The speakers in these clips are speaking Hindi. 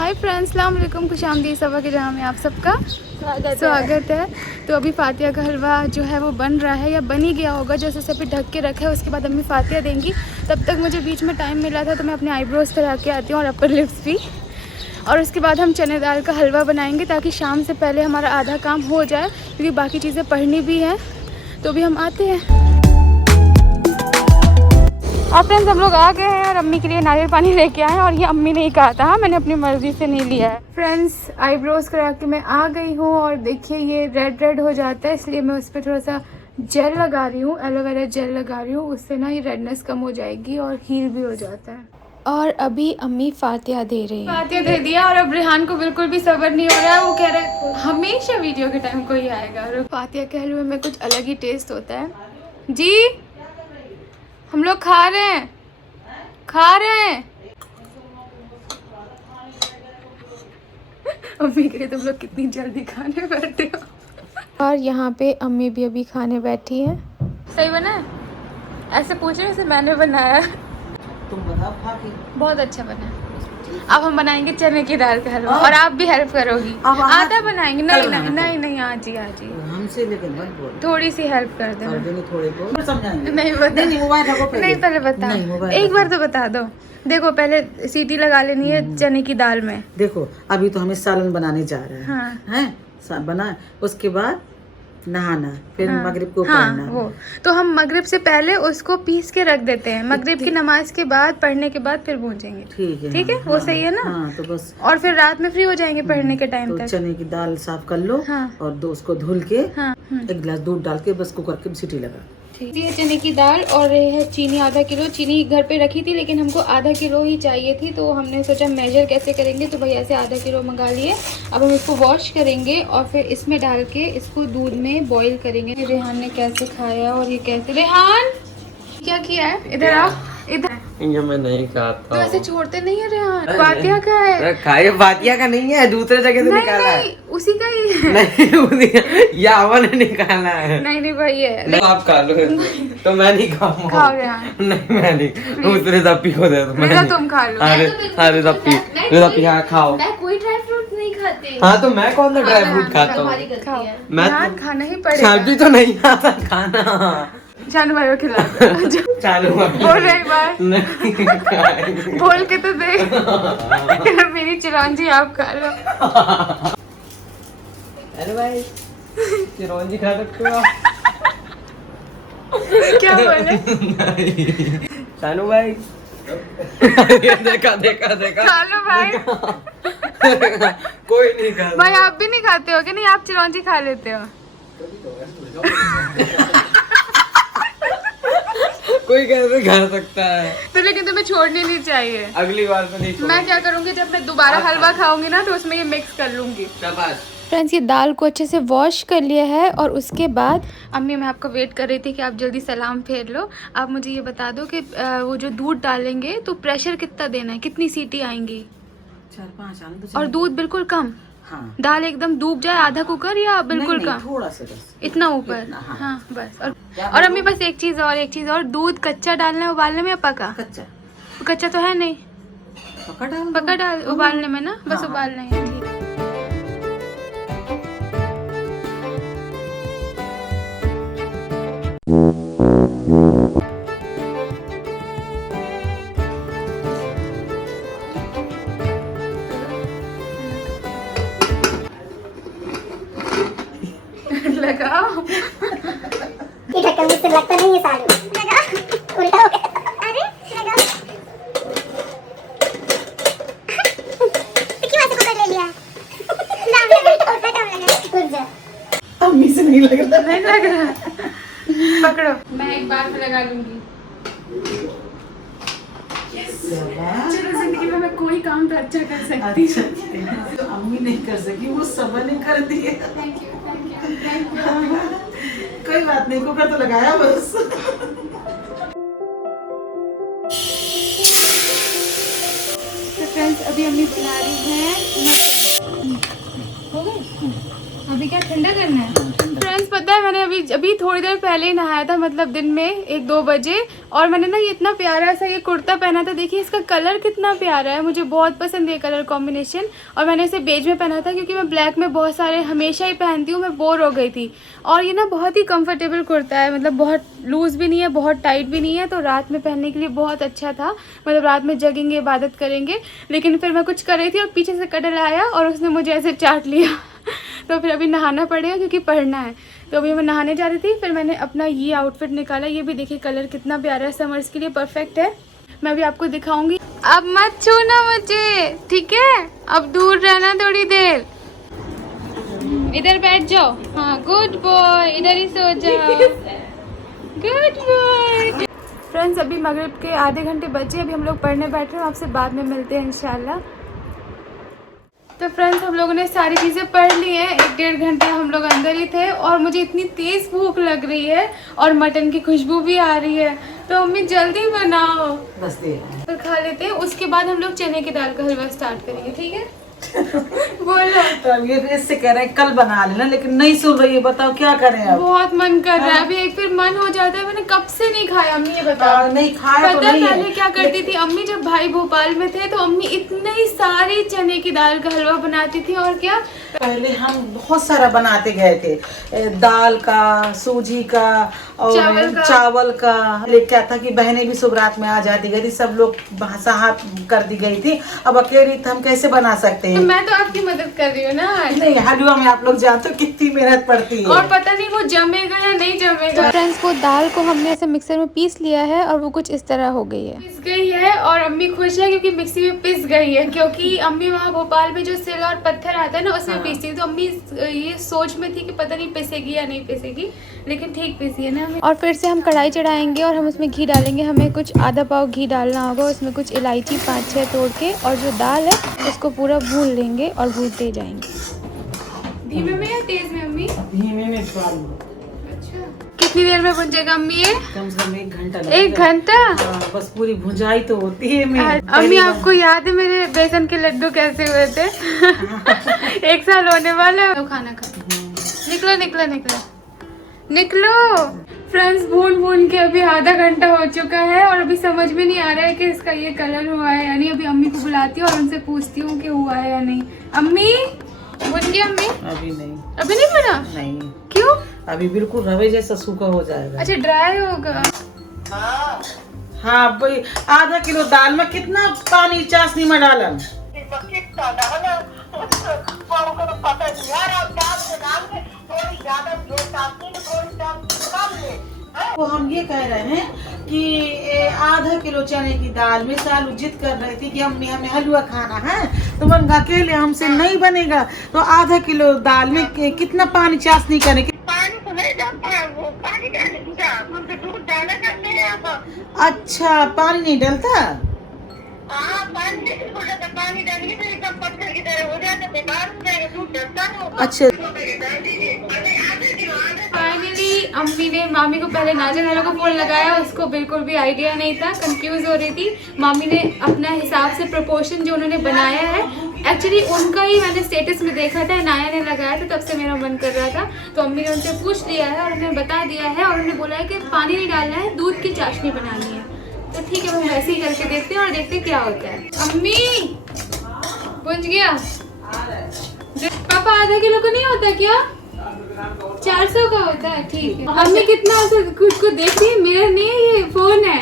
हाय फ्रेंड्स, अस्सलाम वालेकुम, खुशामदीद सभा के जहाँ में आप सबका स्वागत है। तो अभी फातिया का हलवा जो है वो बन रहा है या बन ही गया होगा। जैसे उसे ढक के रखा है, उसके बाद अम्मी फातिया देंगी। तब तक मुझे बीच में टाइम मिला था तो मैं अपने आईब्रोज़ करा के आती हूँ और अपर लिप्स भी। और उसके बाद हम चने दाल का हलवा बनाएंगे ताकि शाम से पहले हमारा आधा काम हो जाए, क्योंकि बाकी चीज़ें पढ़नी भी हैं। तो अभी हम आते हैं। और फ्रेंड्स, हम लोग आ गए हैं और अम्मी के लिए नारियल पानी लेके आए हैं। और ये अम्मी ने ही कहा था, मैंने अपनी मर्ज़ी से नहीं लिया है। फ्रेंड्स, आईब्रोज़ करा के मैं आ गई हूँ और देखिए ये रेड रेड हो जाता है, इसलिए मैं उस पर थोड़ा सा जेल लगा रही हूँ, एलोवेरा जेल लगा रही हूँ। उससे ना ये रेडनेस कम हो जाएगी और हील भी हो जाता है। और अभी अम्मी फातिया दे रही है। फातिया दे दिया और अब रेहान को बिल्कुल भी सब्र नहीं हो रहा है। वो कह रहा है हमेशा वीडियो के टाइम कोई आएगा। और फातिया के हलवे में कुछ अलग ही टेस्ट होता है। जी, हम लोग खा रहे हैं। अम्मी कहे तुम लोग कितनी जल्दी खाने बैठे हो। और यहाँ पे अम्मी भी अभी खाने बैठी है। सही बना है? ऐसे पूछ रहे जैसे मैंने बनाया। तुम बताओ खा के। बहुत अच्छा बना है। अब हम बनाएंगे चने की दाल का हलवा और आप भी हेल्प करोगी। आधा बनाएंगे। नहीं आज ही हमसे लेकिन मत बोल। थोड़ी सी हेल्प कर देना। थोड़े को समझाएंगे। नहीं बता, नहीं पहले बता, एक बार तो बता दो। देखो, पहले सीटी लगा लेनी है चने की दाल में। देखो, अभी तो हमें सालन बनाने जा रहे हैं। हाँ। हैं बना, उसके बाद नहाना, फिर हाँ, मगरिब को हाँ, पढ़ना। वो तो हम मगरिब से पहले उसको पीस के रख देते हैं। मगरिब की नमाज के बाद पढ़ने के बाद फिर भूंजेंगे। ठीक है, वो सही है ना? हाँ, तो बस। और फिर रात में फ्री हो जाएंगे पढ़ने के टाइम तो तक। चने की दाल साफ कर लो। हाँ। और दो उसको धुल के हाँ। एक गिलास दूध डाल के बस कुकर के सीटी लगा। ये चने की दाल और ये है चीनी आधा किलो। चीनी घर पे रखी थी लेकिन हमको आधा किलो ही चाहिए थी, तो हमने सोचा मेजर कैसे करेंगे, तो भैया से आधा किलो मंगा लिए। अब हम इसको वॉश करेंगे और फिर इसमें डाल के इसको दूध में बॉईल करेंगे। रेहान ने कैसे खाया और ये कैसे। रेहान क्या किया है? इधर आओ, इधर। ये मैं नहीं खाता तो ऐसे छोड़ते नहीं है रेहान। फातिया का है। खाए, फातिया का नहीं है, दूसरे जगह से निकाला है। नहीं, उसी का ही है। नहीं, या अवन ने निकाला है। नहीं भाई है। आप खा लो तो मैं नहीं खाऊंगा। खाओ रेहान। नहीं, मैं नहीं, दूसरे दप्पी को दे दो। मैं तुम खा लो। अरे दप्पी, हाँ खाओ। मैं कोई ड्राई फ्रूट नहीं खाती। हाँ, तो मैं कौन सा ड्राई फ्रूट खाता हूँ? मैं खाना ही पड़ेगा। सब्जी तो नहीं आता खाना। जानू भाई को खिला दो। चालू बोल रही बात नहीं खाएंगे। बोल के तो दे। मेरी चिरौंजी आप खा लो। अरे भाई, चिरौंजी खा सकते हो आप? क्या बोले? शानू भाई, देखा खा लो भाई। कोई नहीं खाता भाई आप भी नहीं खाते हो कि नहीं? आप चिरौंजी खा लेते हो? कोई कैसे खा सकता है? तो लेकिन तुम्हें छोड़नी नहीं चाहिए। अगली बार से नहीं मैं क्या करूंगी, जब मैं दोबारा हलवा खाऊंगी ना तो उसमें ये मिक्स कर लूंगी। शाबाश। फ्रेंड्स, ये दाल को अच्छे से वॉश कर लिया है और उसके बाद अम्मी, मैं आपको वेट कर रही थी कि आप जल्दी सलाम फेर लो। आप मुझे ये बता दो कि वो जो दूध डालेंगे तो प्रेशर कितना देना है, कितनी सीटी आएंगी? 4-5 आने दो। और दूध बिल्कुल कम? हाँ। दाल एकदम डूब जाए, आधा कुकर या बिल्कुल नहीं, कम? थोड़ा सा बस। इतना ऊपर? हाँ बस। और अम्मी बस एक चीज और, दूध कच्चा डालना है उबालने में या पका? कच्चा तो है नहीं, पका डाल उबालने में ना, बस उबालना है। ठीक है। लगाओ। ये ढक्कन मुझसे लगता नहीं है सालू। लगा, उल्टा हो गया। अरे लगा। तो क्यों ऐसे कुकर ले लिया? दाम लगा, उल्टा दाम लगा। रुक जा। अम्मी से नहीं लग रहा। नहीं लग रहा। पकड़ो, मैं एक बार में लगा लूंगी। चलो, जिंदगी में मैं कोई काम तो अच्छा कर सकती हूँ। तो अम्मी नहीं कर सकी, वो सब ने कर दिया। Thank you. कोई बात नहीं, कुकर तो लगाया बस। तो फ्रेंड्स, अभी अम्मी बना रही हैं मटर। हो गए? अभी क्या ठंडा करना है? फ्रेंड्स पता है मैंने अभी थोड़ी देर पहले ही नहाया था, मतलब दिन में 1-2 बजे, और मैंने ना ये इतना प्यारा सा ये कुर्ता पहना था। देखिए इसका कलर कितना प्यारा है, मुझे बहुत पसंद है कलर कॉम्बिनेशन। और मैंने इसे बेज में पहना था क्योंकि मैं ब्लैक में बहुत सारे हमेशा ही पहनती हूँ, मैं बोर हो गई थी। और ये ना बहुत ही कंफर्टेबल कुर्ता है, मतलब बहुत लूज़ भी नहीं है, बहुत टाइट भी नहीं है, तो रात में पहनने के लिए बहुत अच्छा था। मतलब रात में जगेंगे, इबादत करेंगे। लेकिन फिर मैं कुछ कर रही थी और पीछे से कटल आया और उसने मुझे ऐसे चाट लिया तो फिर अभी नहाना पड़ेगा क्योंकि पढ़ना है। तो अभी मैं नहाने जा रही थी, फिर मैंने अपना ये आउटफिट निकाला। ये भी देखिए कलर कितना प्यारा है, समर्स के लिए परफेक्ट है। मैं अभी आपको दिखाऊंगी। अब मत छूना मुझे, ठीक है? अब दूर रहना थोड़ी देर। इधर बैठ जाओ। हाँ गुड बॉय, इधर ही सो जाओ। Good boy. फ्रेंड्स अभी मगरिब के आधे घंटे बचे, अभी हम लोग पढ़ने बैठ रहे हैं। आपसे बाद में मिलते हैं इंशाल्लाह। तो फ्रेंड्स हम लोगों ने सारी चीज़ें पढ़ ली हैं। 1-1.5 घंटे हम लोग अंदर ही थे और मुझे इतनी तेज़ भूख लग रही है और मटन की खुशबू भी आ रही है। तो मम्मी जल्दी बनाओ, बस दे तो खा लेते हैं। उसके बाद हम लोग चने की दाल का हलवा स्टार्ट करेंगे, ठीक है? बोलो। तो अब ये इससे कह रहे हैं कल बना लेना, लेकिन नहीं सुन रही है। बताओ क्या करें अब। बहुत मन कर रहा है अभी, एक फिर मन हो जाता है। मैंने कब से नहीं खाया। अम्मी ये बताओ, नहीं खाया तो पता नहीं पहले है। क्या करती थी अम्मी, जब भाई भोपाल में थे तो अम्मी इतनी सारी चने की दाल का हलवा बनाती थी। और क्या पहले हम बहुत सारा बनाते गए थे, दाल का, सूजी का और चावल का। ले क्या था कि बहनें भी सुबरात में आ जाती गई थी, सब लोग साहब कर दी गई थी। अब अकेली तो हम कैसे बना सकते हैं? तो मैं तो आपकी मदद कर रही हूँ ना। नहीं, हलवा में आप लोग जानते हो कितनी मेहनत पड़ती है। और पता नहीं वो जमेगा या नहीं जमेगा। तो फ्रेंड्स वो दाल को हमने ऐसे मिक्सर में पीस लिया है और वो कुछ इस तरह हो गई है। पिस गई है और अम्मी खुश है क्योंकि मिक्सी में पिस गई है, क्योंकि अम्मी वहाँ भोपाल में जो सिल और पत्थर आता है ना उसमें पीसती है। तो अम्मी ये सोच में थी कि पता नहीं पिसेगी या नहीं पिसेगी, लेकिन ठीक पिसी है ना हमें। और फिर से हम कढ़ाई चढ़ाएंगे और हम उसमें घी डालेंगे। हमें कुछ आधा पाव घी डालना होगा, उसमें कुछ इलायची 5-6 तोड़ के, और जो दाल है उसको पूरा भून लेंगे और भूनते जाएंगे। धीमे में या तेज में अम्मी? धीमे में स्वाद लो। अच्छा कितनी देर में भुंजेगा अम्मी ये? कम से कम 1 घंटा 1 घंटा? हाँ, बस पूरी भुंजाई तो होती है। अम्मी आपको याद है मेरे बेसन के लड्डू कैसे हुए थे? 1 साल होने वाला है। खाना खा, निकलो निकलो निकलो निकलो। फ्रेंड्स भून के अभी आधा घंटा हो चुका है और अभी समझ में नहीं आ रहा है कि इसका ये कलर हुआ है या नहीं। अभी अम्मी को बुलाती हूँ और उनसे पूछती हूँ कि हुआ है या नहीं। अम्मी बन गया? अम्मी अभी नहीं, अभी नहीं बना? नहीं क्यों? अभी बिल्कुल रवे जैसा सूखा हो जाएगा। अच्छा ड्राई होगा। हाँ भाई, आधा किलो दाल में कितना पानी चाशनी में डालन? तो हम ये कह रहे हैं कि आधा किलो चने की दाल में सालू जिद कर रही थी कि अम्मी हमें हलवा खाना है, तो मन अकेले हमसे नहीं बनेगा। तो आधा किलो दाल में कितना पानी चाशनी करें? पानी तो नहीं डालता है, वो पानी डालने दूध डाला करते हैं आप। अच्छा पानी नहीं डलता? हाँ पानी नहीं डालता, पानी डालेंगे तो एकदम पत्थर की तरह हो जाता, बेकार हो जाएगा, दूध डलता नहीं। अच्छा फाइनली अम्मी ने मामी को पहले नाजन वालों को फोन लगाया, उसको बिल्कुल भी आइडिया नहीं था, कंफ्यूज हो रही थी। मामी ने अपना हिसाब से प्रोपोर्शन जो उन्होंने बनाया है, एक्चुअली उनका ही मैंने स्टेटस में देखा था, नाया ने लगाया था, तब से मेरा मन कर रहा था। तो अम्मी ने उनसे पूछ लिया है और उन्हें बता दिया है और उन्होंने बोला है कि पानी नहीं डालना है, दूध की चाशनी बनानी है। तो ठीक है, हम वैसे ही करके देखते हैं और देखते हैं क्या होता है। अम्मी बुझ गया पापा? आधा किलो का नहीं होता क्या? 400 का होता है, ठीक है। अम्मी कितना खुद को देख रही है, मेरा नहीं है, ये फोन है।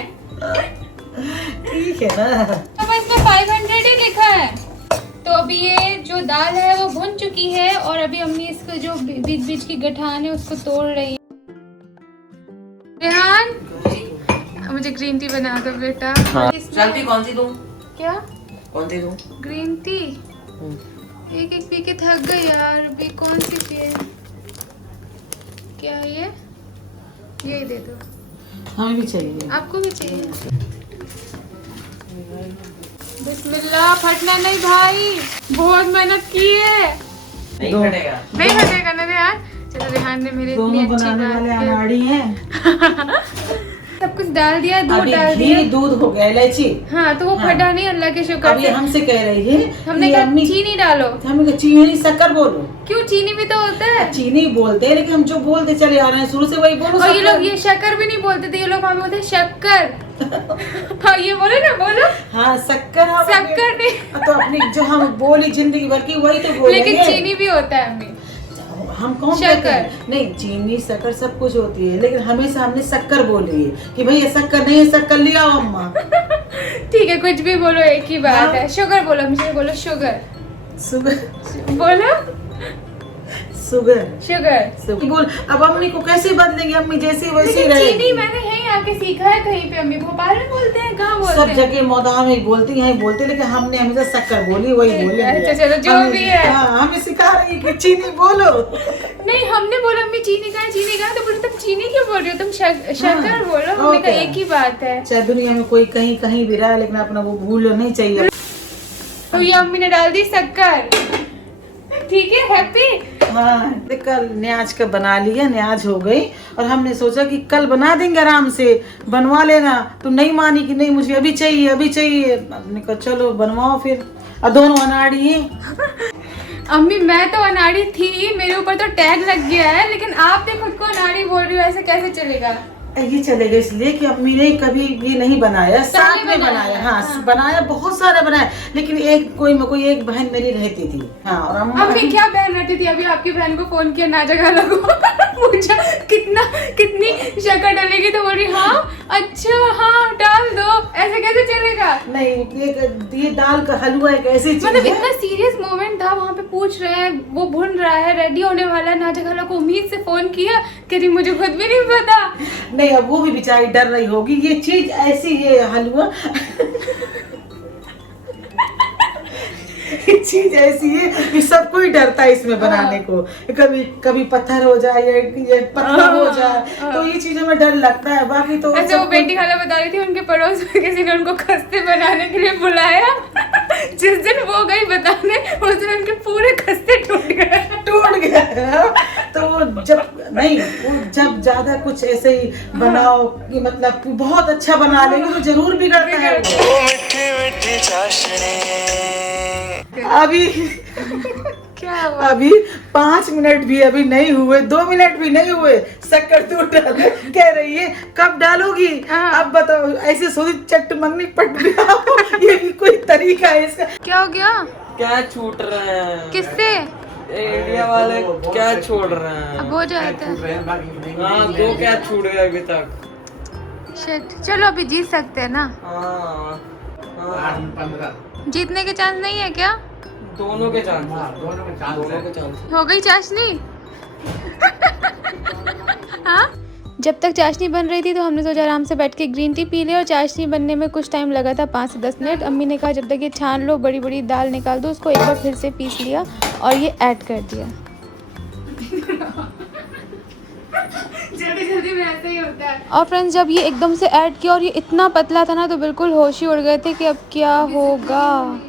ठीक है ना? पापा इसमें 500 ही लिखा है। तो अभी ये जो दाल है वो भुन चुकी है और अभी अम्मी इसको जो बीच बीच की गठान है उसको तोड़ रही है। रेहान मुझे ग्रीन टी बना दो बेटा। जल्दी कौन सी दूं? क्या कौन सी दूं? Green tea? एक एक पी के थक गई यार, अभी कौन सी पिए? क्या है ये दे दो। हमें भी चाहिए। आपको भी चाहिए? बिस्मिल्लाह, फटना नहीं भाई, बहुत मेहनत की है। नहीं फटेगा। नहीं फटेगा ना रेहान? चलो रेहान ने मेरे इतनी दोनों अच्छी बनाने बात वाले की। अनाड़ी हैं। सब कुछ डाल दिया, दूध अभी डाल घी दिया। दूध हो गया, इलायची। हाँ तो वो हाँ। फटा नहीं, अल्लाह के शुक्र अभी से। हमसे कह रही है हमने कि कहा अम्मी चीनी डालो। हमें कहा चीनी शक्कर बोलो। क्यों, चीनी भी तो होता है। चीनी बोलते हैं लेकिन हम जो बोलते चले आ रहे हैं शुरू से वही बोलो। और ये शक्कर। लोग ये शक्कर भी नहीं बोलते थे, ये लोग हमें बोलते हैं शक्कर। हाँ ये बोलो ना, बोलो। हाँ शक्कर। हम शक्कर नहीं। तो अपनी जो हम बोली जिंदगी भर की वही तो बोलेंगे। लेकिन चीनी भी होता है अम्मी। हम कौन कहते हैं? नहीं, चीनी शक्कर सब कुछ होती है, लेकिन हमेशा हमने शक्कर बोली है कि भैया शक्कर नहीं है, शक्कर लिया आओ अम्मा। ठीक है, कुछ भी बोलो, एक ही बात हाँ। है। शुगर बोलो, हमेशा बोलो शुगर। शुगर बोलो शुगर शुगर। बोल। अब अम्मी को कैसे बदलेंगे? अम्मी जैसी वैसी लेकिन रहेगी। चीनी मैंने यहीं आके सीखा है कहीं पे। अम्मी भोपाल में बोलते हैं, कहाँ बोलते सब हैं? जगह मौदा में बोलती हैं बोलते, लेकिन हमने हमेशा शक्कर बोली, वही बोले। अच्छा चलो, जो भी है। हाँ, हमें सिखा रही है कि चीनी बोलो। नहीं, हमने बोला अम्मी चीनी कहाँ है, चीनी कहाँ है, तो बोले तुम चीनी क्यों बोल रही हो, तुम शक्कर बोलो। हमने कहा एक ही बात है। चाहे दुनिया में कोई कहीं कहीं भी रहा, लेकिन अपना वो भूलो नहीं चाहिए। तो ये अम्मी ने डाल दी शक्कर। ठीक है, हैप्पी। हाँ, कल न्याज का बना लिया, न्याज हो गई, और हमने सोचा कि कल बना देंगे आराम से, बनवा लेना। तो नहीं मानी कि नहीं मुझे अभी चाहिए अभी चाहिए। हमने कहा चलो बनवाओ फिर। और दोनों अनाड़ी हैं। अम्मी मैं तो अनाड़ी थी, मेरे ऊपर तो टैग लग गया है, लेकिन आप तो खुद को अनाड़ी बोल रही हो, ऐसे कैसे चलेगा? ये चलेगा इसलिए कि अम्मी ने कभी ये नहीं बनाया, साथ में बनाया। हाँ, बनाया, बहुत सारा बनाया, लेकिन एक कोई एक बहन मेरी रहती थी। हाँ, और अम्मी क्या बहन रहती थी? अभी आपकी बहन को फोन किया, ना जगह लगो। पूछा कितनी शक्कर डालेगी, तो बोल रही हाँ अच्छा हाँ डाल दो। ऐसे कैसे चलेगा? नहीं, ये दाल का हलवा एक ऐसी चीज मतलब है। इतना सीरियस मोमेंट था, वहाँ पे पूछ रहे हैं, वो भून रहा है, रेडी होने वाला है, ना जगह को उम्मीद से फोन किया, कह रही मुझे खुद भी नहीं पता। नहीं, अब वो भी बेचारी डर रही होगी, ये चीज ऐसी है हलवा। ये चीज ऐसी है कि सब कोई डरता है इसमें बनाने को। कभी पत्थर हो जाए या ये पत्थर हो जाए, तो ये चीजों में डर लगता है। बाकी तो ऐसे वो बेटी खाला बता रही थी, उनके पड़ोस में किसी ने उनको खस्ते बनाने के लिए बुलाया। जिस दिन वो गई बताने, उस दिन उनके पूरे खस्ते टूट गए। तो वो जब ज्यादा कुछ ऐसे ही बनाओ कि मतलब बहुत अच्छा बना लेंगे तो जरूर बिगड़ता है अभी क्या हुआ? अभी 5 मिनट भी अभी नहीं हुए, 2 मिनट भी नहीं हुए, शक्कर तू डाल कह रही है कब डालोगी? हाँ। अब बताओ, ऐसे सोची चट मंगनी पट गया। ये भी कोई तरीका है इसका? क्या हो गया? क्या छूट रहे हैं? किससे? इंडिया वाले क्या छोड़ रहे हैं? अब हो जाता है। हाँ, 2 क्या छूट गए अभी तक? शिट, चलो अभी जीत सकते हैं ना। हाँ, जीतने के चांस नहीं है क्या? दोनों के चांस। हो गई चाशनी। हाँ, जब तक चाशनी बन रही थी तो हमने सोचा आराम से बैठ के ग्रीन टी पी ले, और चाशनी बनने में कुछ टाइम लगा था, 5 से 10 मिनट। अम्मी ने कहा जब तक ये छान लो, बड़ी बड़ी दाल निकाल दो, उसको एक बार फिर से पीस लिया और ये ऐड कर दिया। जल्दी जल्दी में ऐसा ही होता है। और फ्रेंड्स जब ये एकदम से ऐड किया और ये इतना पतला था ना, तो बिल्कुल होश ही उड़ गए थे कि अब क्या होगा।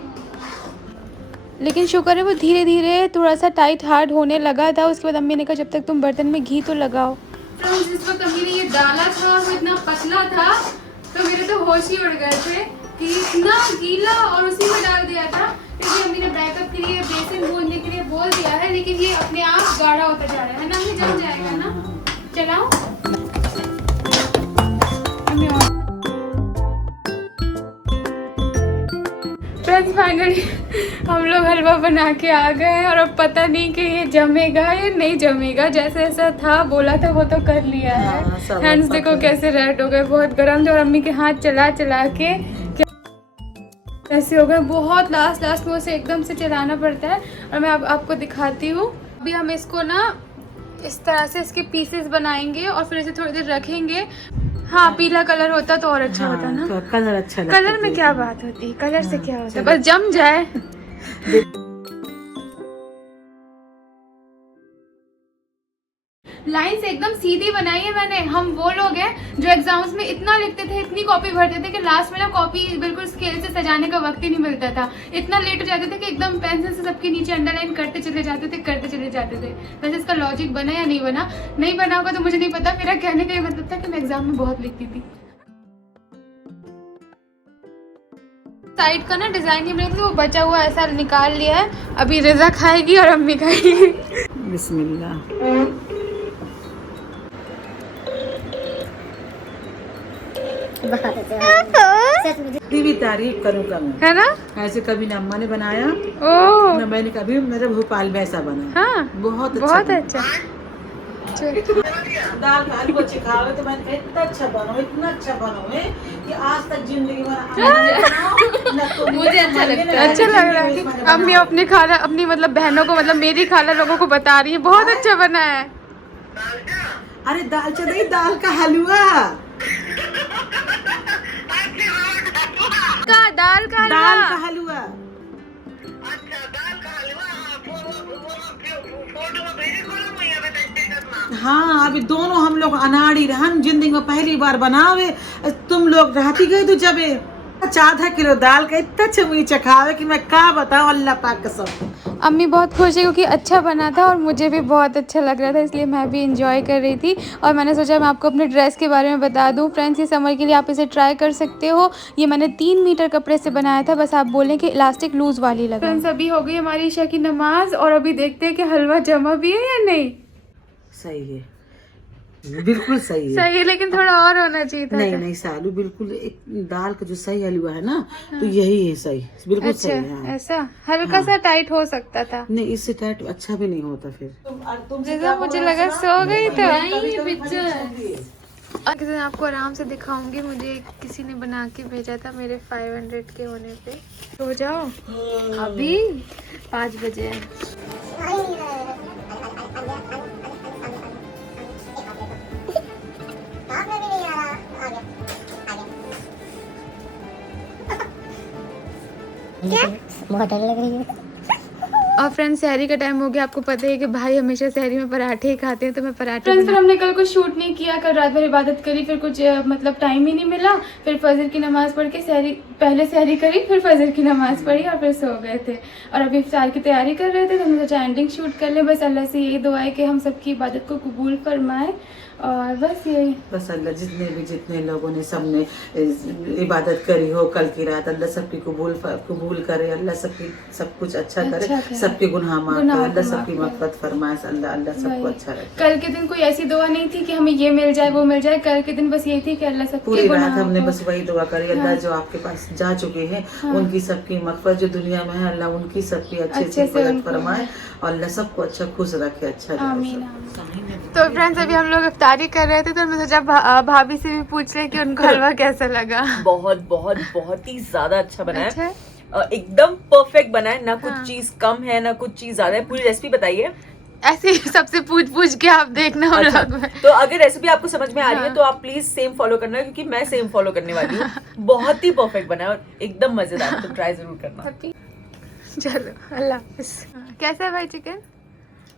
लेकिन शुक्र है वो धीरे धीरे थोड़ा सा टाइट हार्ड होने लगा था। उसके बाद अम्मी ने कहा जब तक तुम बर्तन में घी तो लगाओ। फ्रेंड्स जिस वक्त अम्मी ने ये डाला था वो इतना पतला था, तो मेरे तो होश ही उड़ गए थे कि इतना गीला, और उसी में डाल दिया था क्योंकि अम्मी ने बैकअप के लिए बेसन भूनने के लिए बोल दिया है, लेकिन ये अपने आप गाढ़ा होता जा रहा है ना, ये जम जाएगा ना। चलाओ फ्रेंड्स, फाइनली हम लोग हलवा बना के आ गए हैं, और अब पता नहीं कि ये जमेगा या नहीं जमेगा। जैसे ऐसा था बोला था वो तो कर लिया है। हाँ, सब हैंड्स पता देखो है। कैसे रेड हो गए, बहुत गर्म थे, और अम्मी के हाथ चला चला के ऐसे हो गए। बहुत लास्ट में उसे एकदम से चलाना पड़ता है, और मैं अब आपको दिखाती हूँ। अभी हम इसको ना इस तरह से इसके पीसेस बनाएंगे और फिर इसे थोड़ी देर रखेंगे। हाँ, पीला कलर होता तो और अच्छा होता ना। तो कलर अच्छा लगता कलर में क्या बात होती है, कलर से क्या होता है, बस जम जाए। लाइन से एकदम सीधी बनाई है मैंने। हम वो लोग हैं जो एग्जाम्स में इतना लिखते थे, इतनी कॉपी भरते थे कि लास्ट में ना कॉपी बिल्कुल स्केल से सजाने का वक्त ही नहीं मिलता था। इतना लेट हो जाते थे कि एकदम पेंसिल से सबके नीचे अंडरलाइन करते चले जाते थे। वैसे इसका लॉजिक बना या नहीं बना, नहीं बना होगा तो मुझे नहीं पता। मेरा कहने का ये मतलब था कि मैं एग्जाम में बहुत लिखती थी। साइड का ना डिजाइन ही बनी थी, वो बचा हुआ ऐसा निकाल लिया है। अभी रिजा खाएगी और अम्मी खाएगी। बिस्मिल्लाह। भी तारीफ करूँगा मैं, है ना? ऐसे कभी न अम्मा ने बनाया ओह न मैंने कभी, मेरे भोपाल में ऐसा बना। हाँ, बहुत अच्छा बहुत बना। अच्छा। दाल का आलू बच्चे खा रहे तो मैंने कहा इतना अच्छा बनो है कि आज तक जिंदगी भर मुझे अच्छा लग रहा है। अम्मी अपनी खाला, अपनी मतलब बहनों को, मतलब मेरी खाला लोगों को बता रही है बहुत अच्छा बना है। अरे दाल नहीं, दाल का हलवा। दाल का हलवा। हाँ, अभी दोनों हम लोग अनाड़ी रहन, जिंदगी में पहली बार बनावे। तुम लोग रहती गए तो जब 4 किलो दाल का इतना चमुई चखावे कि मैं क्या बताऊं, अल्लाह पाक कसम। अम्मी बहुत खुश है क्योंकि अच्छा बना था और मुझे भी बहुत अच्छा लग रहा था, इसलिए मैं भी इंजॉय कर रही थी। और मैंने सोचा मैं आपको अपने ड्रेस के बारे में बता दूं। फ्रेंड्स, ये समर के लिए आप इसे ट्राई कर सकते हो। ये मैंने 3 मीटर कपड़े से बनाया था, बस आप बोलें कि इलास्टिक लूज वाली लगा। फ्रेंड्स, अभी हो गई हमारी ईशा की नमाज और अभी देखते हैं कि हलवा जमा भी है या नहीं। सही है, बिल्कुल सही है। सही है, लेकिन थोड़ा और होना चाहिए था। नहीं सालू, बिल्कुल एक दाल का जो सही हलवा है ना, तो यही है सही, बिल्कुल अच्छा, सही है। हाँ। ऐसा हल्का सा टाइट हो सकता था। नहीं, इससे टाइट अच्छा भी नहीं होता फिर। जैसा मुझे लगा सो गई तो किसी दिन आपको आराम से दिखाऊंगी। मुझे किसी ने बना के भेजा था मेरे 500 के होने पे। सो जाओ, अभी 5 बजे है। बहुत डर लग रही है। और फ्रेंड्स, सहरी का टाइम हो गया। आपको पता है कि भाई हमेशा सहरी में पराठे ही खाते हैं, तो मैं पराठे। फ्रेंड्स, हमने कल कुछ शूट नहीं किया, कल रात भर इबादत करी, फिर कुछ मतलब टाइम ही नहीं मिला। फिर फजर की नमाज़ पढ़ के पहले सहरी करी, फिर फजर की नमाज़ पढ़ी और फिर सो गए थे। और अभी इफ्तार की तैयारी कर रहे थे, तो हमने सोचा एंडिंग शूट कर ले। बस अल्लाह से यही दुआ है कि हम सबकी इबादत को कबूल फरमाए। और बस यही, बस अल्लाह जितने लोगों ने सबने इबादत करी हो कल की रात, अल्लाह सबकी कबूल करे, अल्लाह सबकी सब कुछ अच्छा करे, सबके गुनाह माफ करे, अल्लाह सबकी मग़फ़िरत फरमाए, अल्लाह सबको अच्छा रखे। कल के दिन कोई ऐसी दुआ नहीं थी कि हमें ये मिल जाए वो मिल जाए। कल के दिन बस यही थी कि अल्लाह सबके पूरी रात गुनाह हमने को- बस वही दुआ करी, अल्लाह जो आपके पास जा चुके हैं उनकी सबकी मग़फ़िरत, जो दुनिया में है अल्लाह उनकी सबकी अच्छे से मदद फरमाए और अल्लाह सबको अच्छा खुश रखे, अच्छा रखे। आमीन, आमीन। तो फ्रेंड्स, अभी हम लोग इफ्तारी कर रहे थे, तो मैं सोचा भाभी से भी पूछ रहे कि उनको हलवा कैसा लगा। बहुत बहुत बहुत ही ज्यादा अच्छा बना है। अच्छा, एकदम परफेक्ट बना है, ना कुछ चीज कम है ना कुछ चीज ज्यादा है। पूरी रेसिपी बताइए। ऐसे ही सबसे पूछ के आप देखना अच्छा, व्लॉग में। तो अगर रेसिपी आपको समझ में आ रही है तो आप प्लीज सेम फॉलो करना, क्योंकि मैं सेम फॉलो करने वाली हूँ। बहुत ही परफेक्ट बना है और एकदम मजेदार, तो ट्राई जरूर करना। चलो, अल्लाह हाफिज। कैसा है भाई चिकन?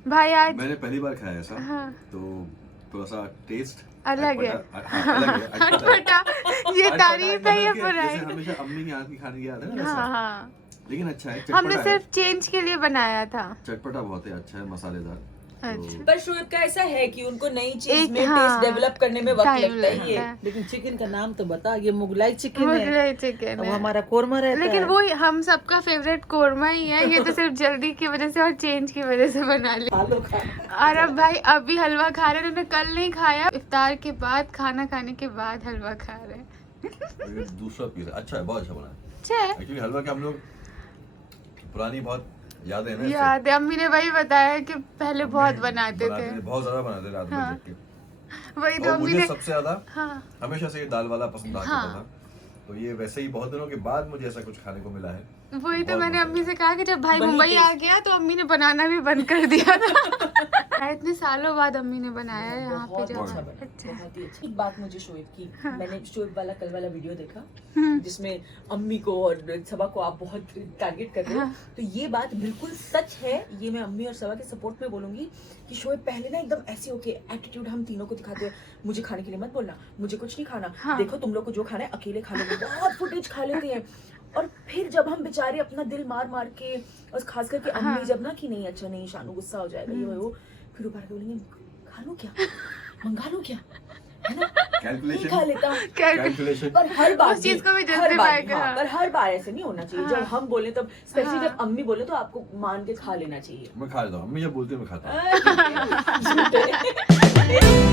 भाई आज मैंने पहली बार खाया ऐसा, हाँ। तो थोड़ा सा टेस्ट अलग है। अटपटा अटपटा, ये तारीफ है या बुराई? जैसे हमेशा अम्मी के हाथ की खाने की याद है ना, हाँ वैसा। हाँ, लेकिन अच्छा है, हमने चटपटा है, सिर्फ चेंज के लिए बनाया था। चटपटा बहुत है, अच्छा है, मसालेदार। अच्छा। पर शोएब का ऐसा है कि उनको नई चीज एक- में हाँ, टेस्ट डेवलप करने में वक्त टाइम लगता है। ये लगता है। लेकिन चिकन का नाम तो बता, ये मुगलाई चिकन है, मुगलाई चिकन अब है। हमारा कोरमा रहता लेकिन है। वो हम सबका फेवरेट कोरमा ही है। ये तो सिर्फ जल्दी की वजह से और चेंज की वजह से बना लिया। आलू खा। और अब भाई अभी हलवा खा रहे हैं। उन्होंने कल नहीं खाया, इफ्तार के बाद, खाना खाने के बाद हलवा खा रहे हैं। ये दूसरा पीस है, अच्छा है, बहुत अच्छा बना है। अच्छा है, एक्चुअली हलवा के हम लोग पुरानी बहुत याद है ना, इससे। याद है। अम्मी ने वही बताया कि पहले बहुत बनाते थे। बहुत ज्यादा बनाते थे रात में हाँ। जग के। वही तो और अम्मी मुझे ने, सबसे ज्यादा हाँ हमेशा से ये दाल वाला पसंद आता हाँ। था, तो ये वैसे ही बहुत दिनों के बाद मुझे ऐसा कुछ खाने को मिला है। वही तो बहुत मैंने मजा अम्मी से कहा कि जब भाई वही मुंबई taste। आ गया तो अम्मी ने बनाना भी बंद कर दिया था। इतने सालों बाद अम्मी ने बनाया है यहाँ पे बहुत जो अच्छा बना, अच्छा। बहुत ही अच्छा। एक बात मुझे शोएब की, मैंने शोएब वाला कल वाला वीडियो देखा हम्म। जिसमें अम्मी को और सबा को आप बहुत टारगेट कर रहे हो, तो ये बात बिल्कुल सच है। ये मैं अम्मी और सबा के सपोर्ट में बोलूंगी कि शोएब पहले ना एकदम ऐसे होके एटीट्यूड हम तीनों को दिखाते हैं, मुझे खाने के लिए मत बोलना, मुझे कुछ नहीं खाना, हाँ। देखो तुम लोग को जो खाना है अकेले खा लो, बहुत फुटेज खा लेते हैं। और फिर जब हम बेचारे अपना दिल मार मार के, और खास करके अम्मी जब ना कि नहीं अच्छा नहीं शानू गुस्सा हो जाएगा ये वो, फिर ऊपर के बोलेंगे खा लो क्या, मंगा लो क्या, है ना, नहीं खा लेता। कैलकुलेशन पर हर बार उस चीज को भी हर बार justify करा। पर हर बार ऐसे नहीं होना चाहिए। हाँ। जब हम बोले तब स्पेशली हाँ। जब अम्मी बोले तो आपको मान के खा लेना चाहिए। मैं खा लेता हूँ, अम्मी जब बोलती है मैं खाता हूँ। झूठे।